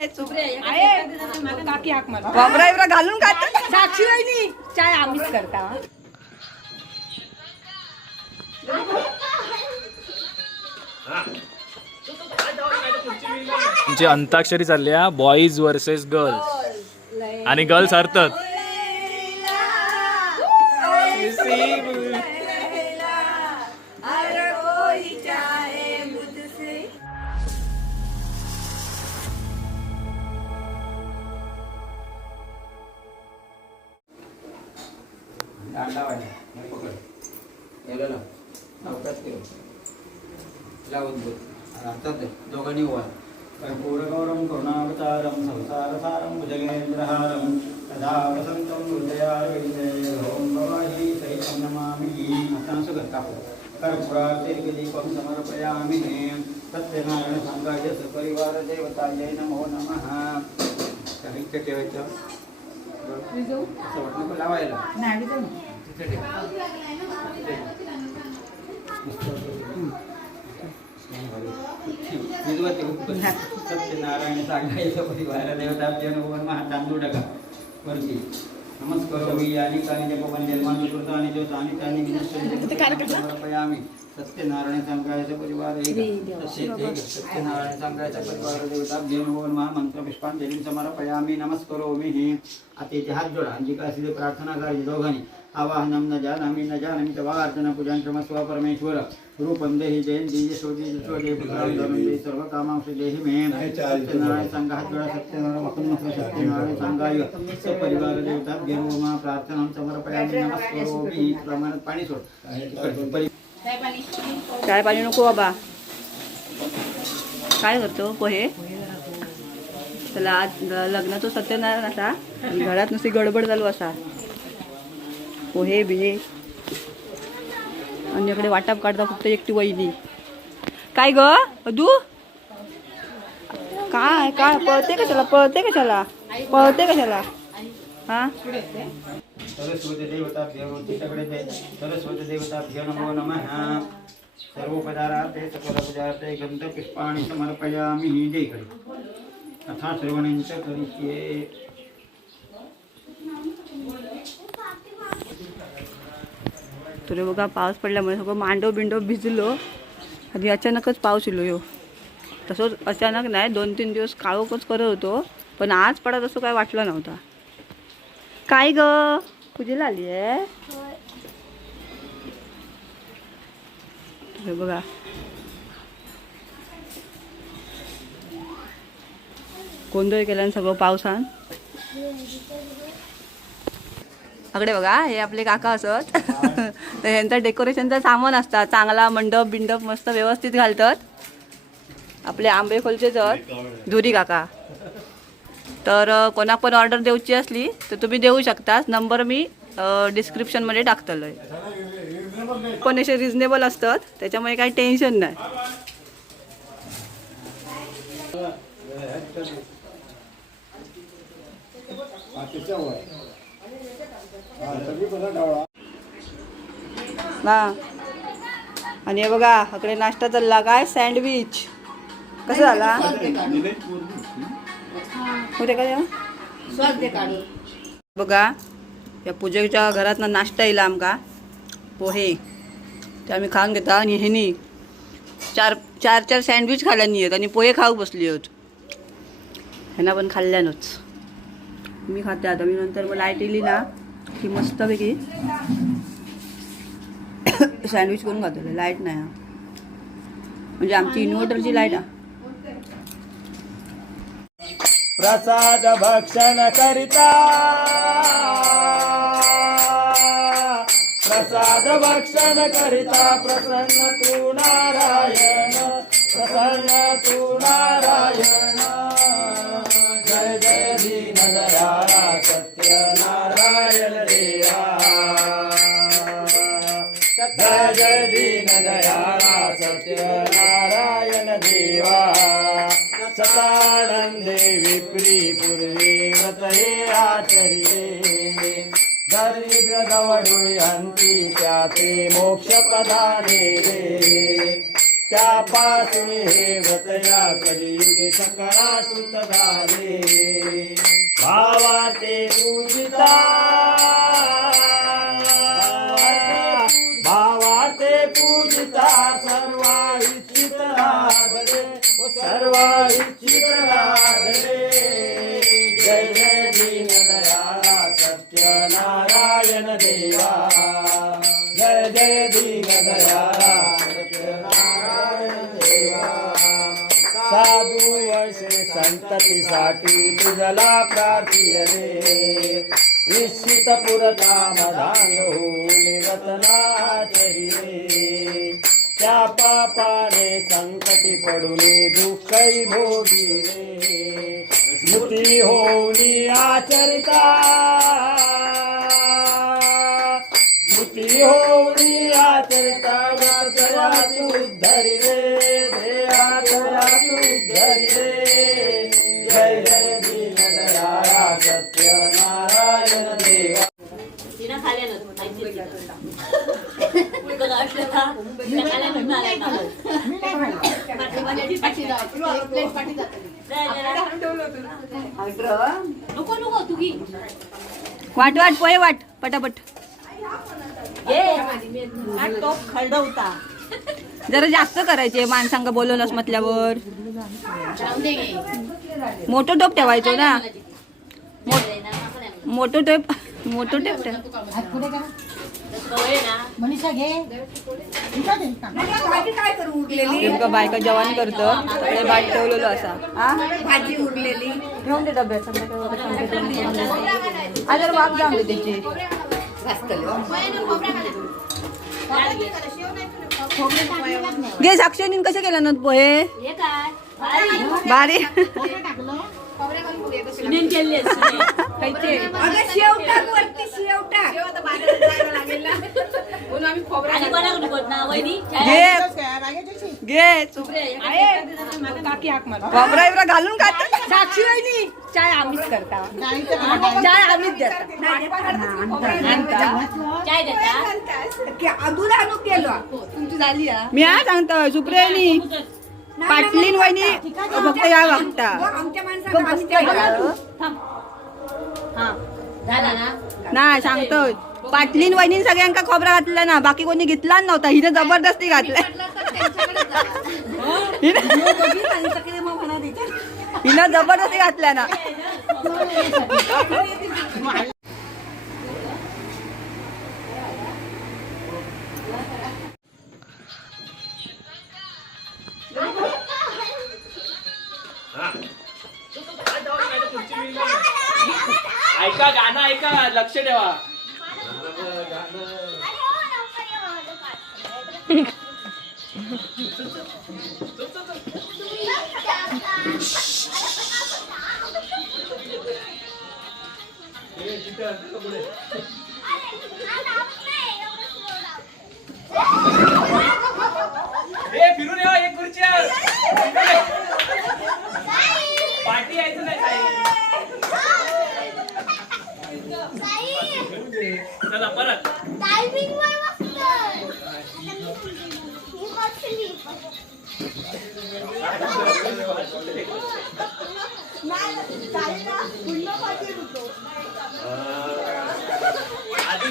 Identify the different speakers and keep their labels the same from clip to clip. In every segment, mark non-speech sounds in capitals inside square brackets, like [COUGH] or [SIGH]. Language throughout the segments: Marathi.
Speaker 1: काकी हाक मार
Speaker 2: वापरा बिबरा घालून खात
Speaker 1: साक्षी वहिनी चाय आम्हीच करता. हा.
Speaker 3: तुमची अंताक्षरी चालली हा. बॉईज वर्सेस गर्ल्स आणि गर्ल्स हरतात.
Speaker 4: लावून बोल हातात दोघांनी कर्पूरगौरं करुणावतारं संसारसारं भुजगेन्द्रहारं तदा वसन्तं हृदयारविन्दे ॐ भवाही सहितं नमामि आता असं समर्पयामि सत्यनारायणसङ्गाय सांगाय नमो नमः साहित्य ठेवायचं असं वाटलं लावायला तिथे विद्वत सत्यनारायण सांगायचं परिवार वरती आणि कानी जपवन निर्माण कृत आणि आणि त्याने सत्यनारायण सांगायचं परिवार सत्यनारायण सांगायचा परिवार देवता जनभवन महा मंत्र पुष्पांजली समर्पयामी नमस्कारो मी ही हात जोडा जी काय प्रार्थना करायची दोघांनी आवाहनम न जानामी न जानामी तवा अर्चना पूजन क्रमस्व परमेश्वर रूपं देहि जयन्ति यशोदि यशोदे पुत्रां धनंदे सर्व कामांश देहि। मे। सत्यनारायण सत्यनारायण सत्यनारायण सपरिवार प्रार्थना समर्पयामि। प्रमाणात पाणी सोड।
Speaker 2: काय पाणी नको बाबा। काय करतो पोहे? चला आज लग्नाचं सत्यनारायण असा. घरात नुसती गडबड चालू असा. पोहे बिहे आणि इकडे वाटाप काढता फक्त एकटी वहिनी. काय ग? अदू? काय काय पळते कशाला पळते कशाला पळते कशाला हा?
Speaker 4: सरस्वती का तिच्याकडे सरस्वती देवताभ्यो नमो नमः सर्व सकल पदार्थे गंध पुष्पाणी समर्पयामि हि दे इकडे तथा श्रवणंच
Speaker 2: रे बघा पाऊस पडल्यामुळे सगळं मांडव बिंडव भिजलो. आणि अचानकच पाऊस येलो यो. तसंच अचानक नाही दोन तीन दिवस काळोखच करत होतो पण आज पडत असं काय वाटलं नव्हता. काय ग? पूजेला आली आहे? बघा. गोंधळ केल्यानं सगळं पावसान. अगडे बघा हे आपले काका असत. तर यांचं डेकोरेशनचं सामान असतात. चांगला मंडप बिंडप मस्त व्यवस्थित घालतात. आपले आंबे खोलचेच आहेत धुरी काका. तर कोणाक पण ऑर्डर देऊची असली तर तुम्ही देऊ शकता नंबर मी डिस्क्रिप्शनमध्ये टाकतलो पण असे रिजनेबल असतात. त्याच्यामुळे काही टेन्शन नाही. हा. आणि हे बघा इकडे नाश्ता चालला. काय? सँडविच कसं झाला बघा या पूजेच्या घरात नाश्ता येईल आमका. पोहे. ते आम्ही खाऊन घेता. आणि ह्यानी चार चार चार सँडविच खाल्ल्यानी आहेत आणि पोहे खाऊ बसली आहेत ह्यांना पण खाल्ल्यानंच. मी खाते आता. मी नंतर मग लाइट येली ना. की मस्तपैकी. सँडविच करून खातो लाइट नाही म्हणजे आमची इन्व्हर्टरची लाइट आहे
Speaker 3: प्रसाद भक्षण करिता. प्रसाद भक्षण करिता प्रसन्न तू नारायण प्रसन्न तू नारायण. ताडंदे विप्री पूर्वे व्रतये आचरिये दरिद्र दवडुळी हंती त्याचे मोक्ष पदाने रे. त्यापासून हे व्रतया कलियुगे सकळा सुत झाले. भावा ते पूजिता. भावा ते पूजिता सर्वा इच्छित सर्वा जय जय जय साधू वर्षे संततीसाठी तुझला प्रार्थी रे। निश्चित पुरकाम होऊन रतना त्या पापाने संकटी पडून दुःखही भोगी रे स्मृती होऊनी आचरिता. स्मृती होऊनी आचरिता. वाचवाची उद्धरी रे देवाचवाची उद्धरी रे जय जय दीन दयाळा सत्यनारायण देवा.
Speaker 5: तिनं [LAUGHS] नको नको तू घे.
Speaker 2: वाट वाट पोहे वाट पटापट.
Speaker 5: टोप खरडवता.
Speaker 2: जरा जास्त करायचे माणसांका बोलवलंस म्हटल्यावर. मोठं टोप ठेवायचो ना. मोठं टोप मोठं टोप ठेव.
Speaker 5: सवय ना
Speaker 1: काय करू उरलेली?
Speaker 2: नेमकं बायका जेवण करतं. सगळे भात ठेवलेलो असा. हा?
Speaker 1: भाजी उरलेली.
Speaker 2: ठेवून दे डब्यात संध्याकाळी वगैरे जेवण वाफ जाऊन दे त्याची. घे साक्षीने कसे केलं ना पोहे?
Speaker 5: हे काय?
Speaker 2: बारी.
Speaker 5: केले.
Speaker 1: अगं वरती आम्ही खोबरा
Speaker 5: आणि कोणाकडे बोलत ना. वहिनी
Speaker 2: घे घे चुप.
Speaker 1: आहे. काकी हाक
Speaker 2: बाबरा घालून खात
Speaker 1: साक्षी वहिनी चाय आम्हीच करता. चाय आम्हीच देता.
Speaker 5: चाय देता.
Speaker 1: आणू केलो. तुमची झाली हा.
Speaker 2: मी हा सांगतो सुप्रियानी पाटलीन वहिनी फक्त या वागता.
Speaker 1: आमच्या माणसाला आम्ही देतो.
Speaker 5: झाला ना?
Speaker 2: नाही सांगतोय. पाटलीन वहिनी सगळ्यांका खोबरा घातला ना बाकी कोणी घेतला नव्हता. हिने जबरदस्ती घातलाय हिनं हिनं जबरदस्ती घातल्या ना. [LAUGHS]
Speaker 6: ऐका लक्ष ठेवा [LAUGHS] ए फिरून येवा एक खुर्ची आहे. पार्टी यायचं नाही ताई. चला परत
Speaker 7: टायमिंग वर बसतोय. ही बसली.
Speaker 6: आधी जिंकली एका राऊंडमध्ये धाव, धाव, धाव. आजू, आजू माझ्या पुढे जातो. ए, बंद आहे ना. ए, फिरून ये, फिरून. आजू, आजू तिकडे नाही, असं नाही, मधून नाही.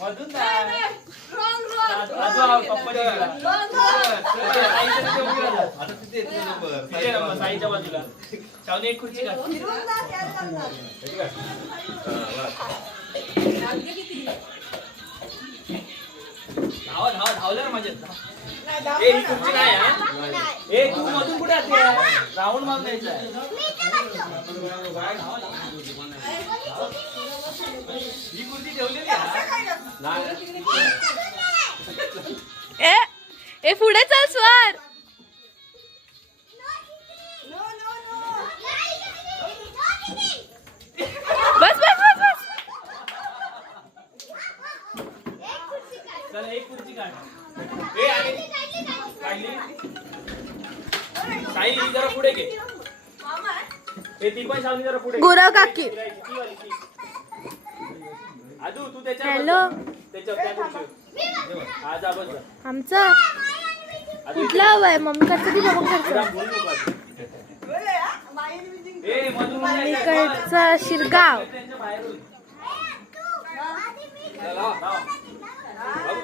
Speaker 6: मधून नाही. आजू, आजू, आजू, पप्पाच्या बाजूला. साईच्या बाजूला. शावनी एक खुर्ची का धावा धावा धावलं ना माझ्यात ए ही खुर्ची नाही हा? ए तू मधून कुठे असते राऊंड मारून द्यायचा. ही खुर्ची ठेवलेली आहे
Speaker 8: ए ए पुढे चल.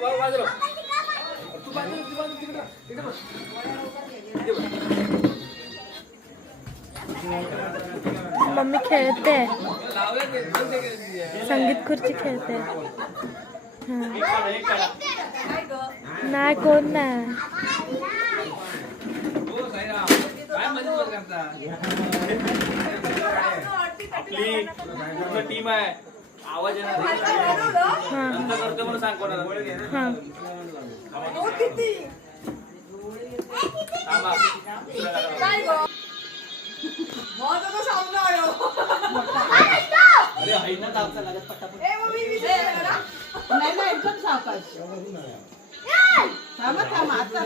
Speaker 8: बाबू,
Speaker 6: बाजूला. तू बाजूला, तू बाजूला, तिकडं. तिकडं बस. इथे बस.
Speaker 8: मम्मी खेळते. संगीत खुर्ची खेळते. नाही कोण नाही
Speaker 6: टीम आहे आवाज येणार.
Speaker 8: हा
Speaker 6: सांग कोणाला
Speaker 8: हा.
Speaker 6: अरे हाय ना लागत पटापट
Speaker 1: नाही नाही एकदम सावकाश. थांबा थांबा आता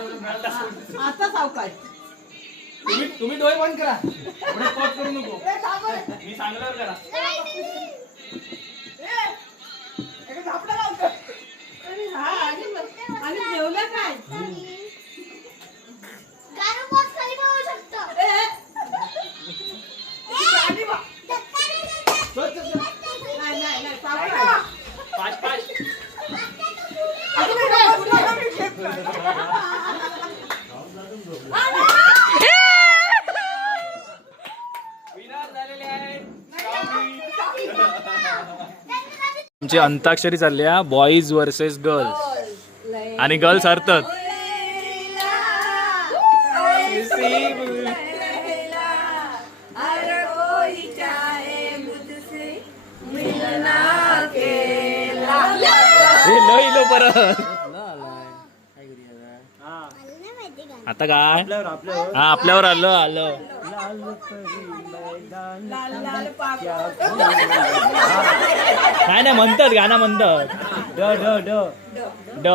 Speaker 1: आता सावकाश.
Speaker 6: तुम्ही तुम्ही डोळे बंद करा. एवढं पॉट करू नको. मी सांगल्यावर करा.
Speaker 1: हा, आणि आणि जेवलं काय?
Speaker 6: आमची अंताक्षरी चालली आहे बॉईज वर्सेस गर्ल्स आणि गर्ल्स हरतात. आता काय? हा आपल्यावर आलो आलो. नाही नाही म्हणतात गाणं म्हणतात ड ड ड ड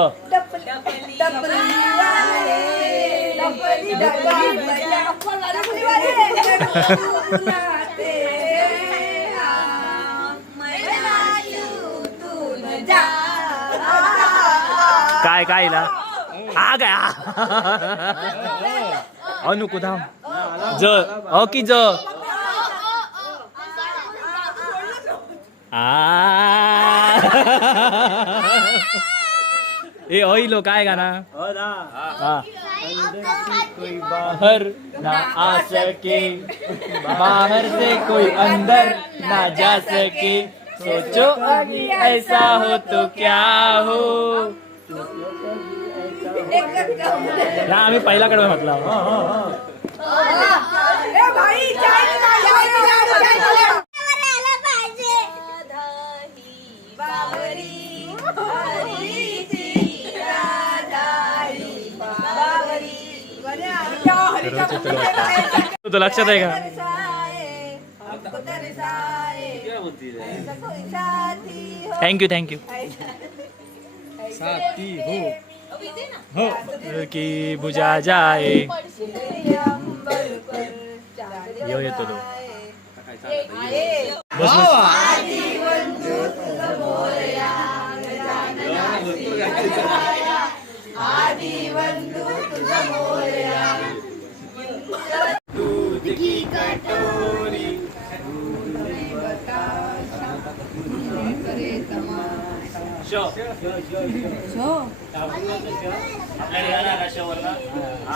Speaker 6: काय काय ला हा काय अ नको थांब ज अ की ज। आ। [LAUGHS] ए ओइलो काय गाना? हा बाहर ना आ सके बाहर से कोई अंदर ना जा सके। सोचो अभी ऐसा हो तो क्या हो? ना आम्ही पहिला कडे म्हटला
Speaker 7: यायला पाहिजे.
Speaker 6: तुझं लक्षात आहे का? थँक्यू थँक्यू हो. की बुजा जाए. यो येतो तो. बस बस. शो। आपल्याकडे या ना शोवर ना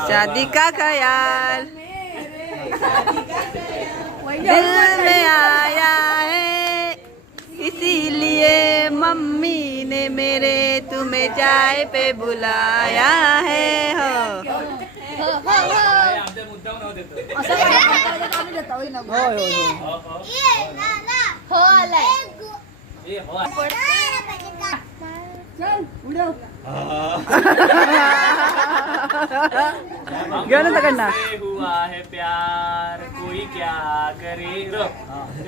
Speaker 2: शादी का ख्याल। दिल में आया है। इसीलिए मम्मी ने मेरे तुम्हें चाय पे बुलाया है हो।
Speaker 6: आमच्या मुद्दाम नव्हते
Speaker 7: ये, नाना. एक गो-
Speaker 6: ए हो।
Speaker 7: नाना पाहिजे का?
Speaker 2: घेऊन येतो कडनं.
Speaker 6: से हुआ है प्यार कोई क्या करे? र.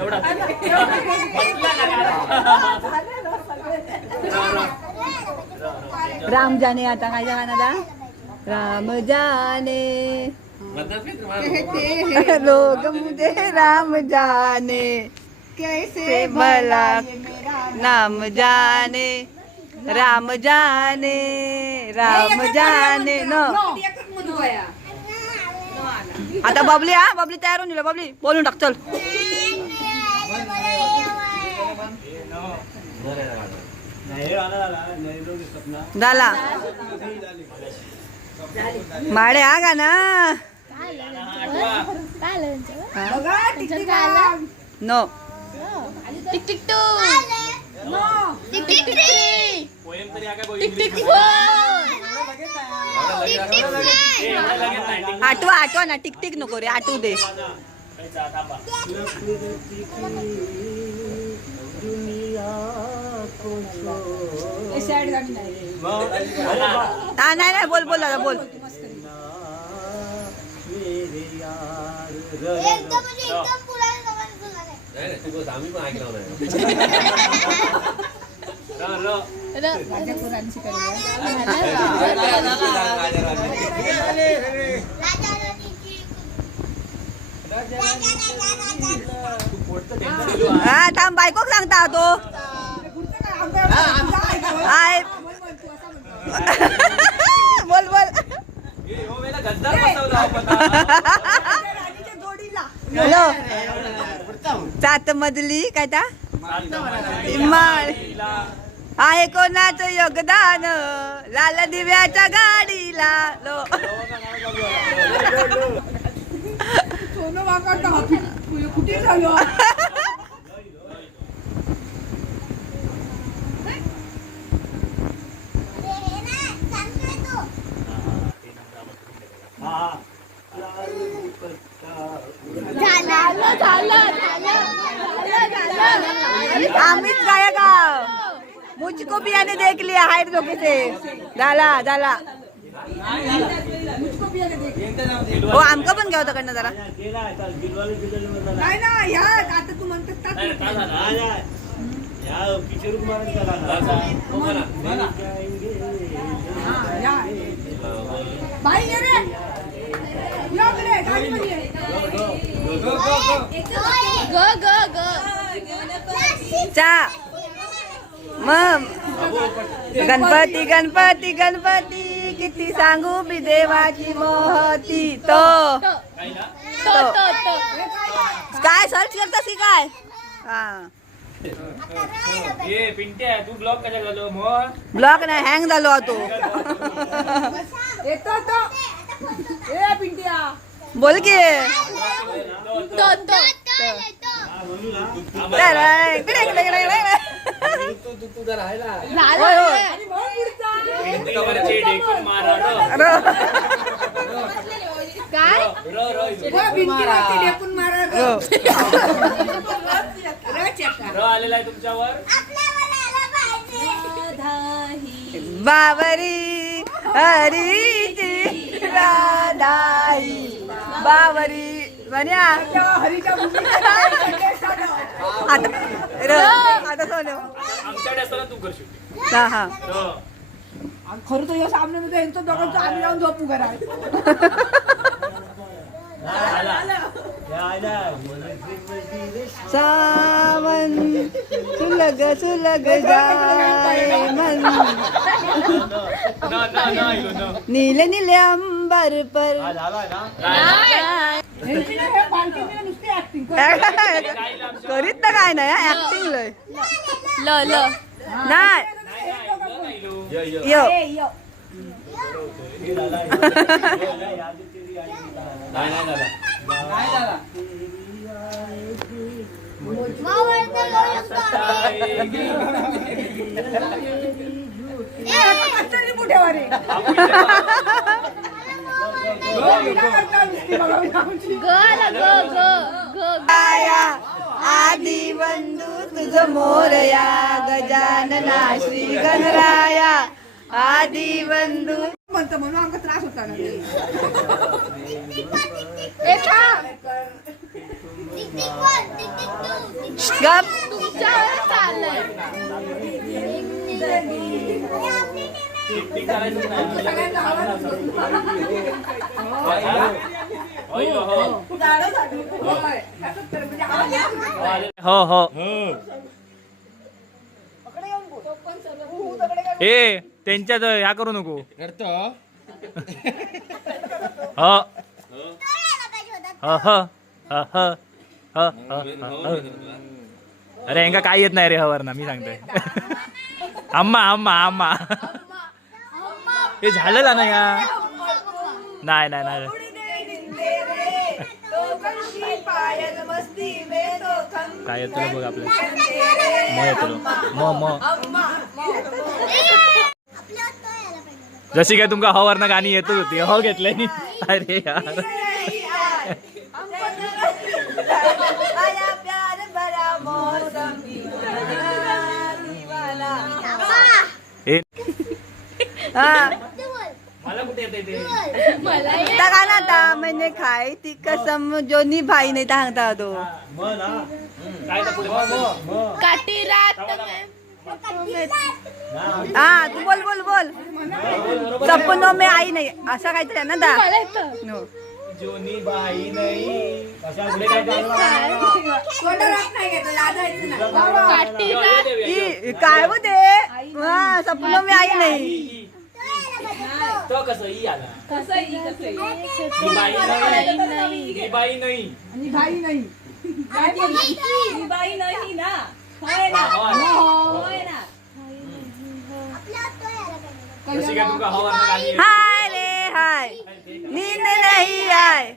Speaker 6: एवढा. [LAUGHS]
Speaker 2: राम जाने आता काय गाणं दा राम जाने. [LAUGHS] लोग मुझे राम जाने. कैसे भला नाम जाने. राम जाने राम जाने न. आता बबली हा बबली तयार होऊन गेला बबली. बोलून टाक चल. झाला माडे हा का ना? नो.
Speaker 8: टिक. टिक टू.
Speaker 2: आठवा आठवा ना. टिक टिक नको रे. आठवू दे. हा नाही नाही. बोल बोल दादा बोल.
Speaker 7: एकदम म्हणजे एकदम पुराण जमान्याचं झालंय.
Speaker 6: र, र.
Speaker 7: राजा राणीची राजा राजा राजा
Speaker 2: हा थांब बायकोक सांगता तो आय बोल बोल
Speaker 6: ए, हो, वेळेला गद्दार बसवला आपण हा.
Speaker 2: हॅलो सात मजली काय इमाळ
Speaker 6: तिला
Speaker 2: आहे कोणाचं योगदान? लाल दिव्याच्या गाडीला. लो.
Speaker 7: हे तो झालं झालं
Speaker 2: आम्हीच गायक आहो. मुझको भी याने देख लिया हाय दोघे ते झाला झाला. हो आमका पण घ्या होता कडनं जरा.
Speaker 1: काय ना ह्या आता तू
Speaker 6: नाही, झाला. हो.
Speaker 1: बाई ये रे.
Speaker 8: ग ग ग.
Speaker 2: चा. मग गणपती गणपती गणपती किती सांगू मी देवाची मोहती. तो.
Speaker 6: काय ना?
Speaker 8: तो तो तो.
Speaker 2: काय सर्च करतास की काय? हा.
Speaker 6: ए पिंट्या तू ब्लॉक कशा झालो
Speaker 2: ब्लॉक नाही हँग झालो तो
Speaker 1: येतो तो. ए पिंट्या.
Speaker 2: बोल की
Speaker 8: तो तो
Speaker 2: तर, इकडे, इकडे, इकडे, इकडे. होय, होय.
Speaker 1: आणि मग पुढचा
Speaker 6: भिंतीवरचे ढेकूण मारा र.
Speaker 2: रो.
Speaker 8: काय
Speaker 6: र, र, इथे.
Speaker 1: व भिंतीवरती ढेकून मारा ग.
Speaker 2: रो.
Speaker 1: र चेका.
Speaker 6: र आलेला आहे तुमच्यावर
Speaker 7: आपल्यावर आलं पाहिजे
Speaker 2: बावरी हरीची राधाई बावरी म्हण्या आता र आता सोनं.
Speaker 6: आमच्याकडे असताना तू करशील
Speaker 2: हा हा.
Speaker 1: खरं तर या सामन्यामध्ये यांचं दोघांचं आम्ही जाऊन झोपू घरा.
Speaker 2: सावन सुलग सुलग जाय मन.
Speaker 6: न, न, न, इलो, न.
Speaker 2: नील नीले पर
Speaker 1: नुसती ऍक्टिंग
Speaker 2: करीत तर काय नाही ऍक्टिंग लय.
Speaker 8: ल. ल.
Speaker 2: नाही. यो. [LAUGHS] [LAUGHS] आदी बंधू तुझ मोरया गजानना श्री गणराया आदी बंधू
Speaker 1: म्हणतो म्हणून आमका त्रास होता ना
Speaker 2: गप.
Speaker 8: चाललंय
Speaker 6: हो. हो. ए त्यांच्यात ह्या करू नको
Speaker 4: करतो
Speaker 6: हो. ह ह ह ह ह ह ह. अरे यांका काय येत नाही रे हवर ना मी सांगतोय आम्मा आम्मा आम्मा हे झालं ना या नाही नाही नाही काय येतं बघ येतो
Speaker 7: आपल्या तो यायला पाहिजे होता.
Speaker 6: जशी काय तुमका हवर ना गाणी येतच होती हो घेतलंय अरे यार. हे. [LAUGHS] मला कुठे येते ते?
Speaker 8: मला
Speaker 2: त्या गाणं आता मैंने खाई ती कसम जो निभाई नाही सांगता तो.
Speaker 3: ना.
Speaker 6: काय पुढे.
Speaker 8: काटी रात
Speaker 2: हा तू बोल बोल बोल. सपनो में आई नाही. असं काहीतरी आहे ना दा. हो.
Speaker 6: जोनी नाही. पुढे काय चाललं?
Speaker 1: कोणतं राग नाही घेतलं, लाजायचं नाही.
Speaker 8: काटी रात
Speaker 2: ई, काय हो ते हा सपनो में आई नाही.
Speaker 6: तो कसं ई आला.
Speaker 1: कसं कसं
Speaker 6: बाई नाही. ही बाई नाही.
Speaker 1: आणि बाई नाही. काय बोलली? ही बाई नाही ना. होय ना.
Speaker 6: काय.
Speaker 2: हाय रे हाय. नींद नहीं आय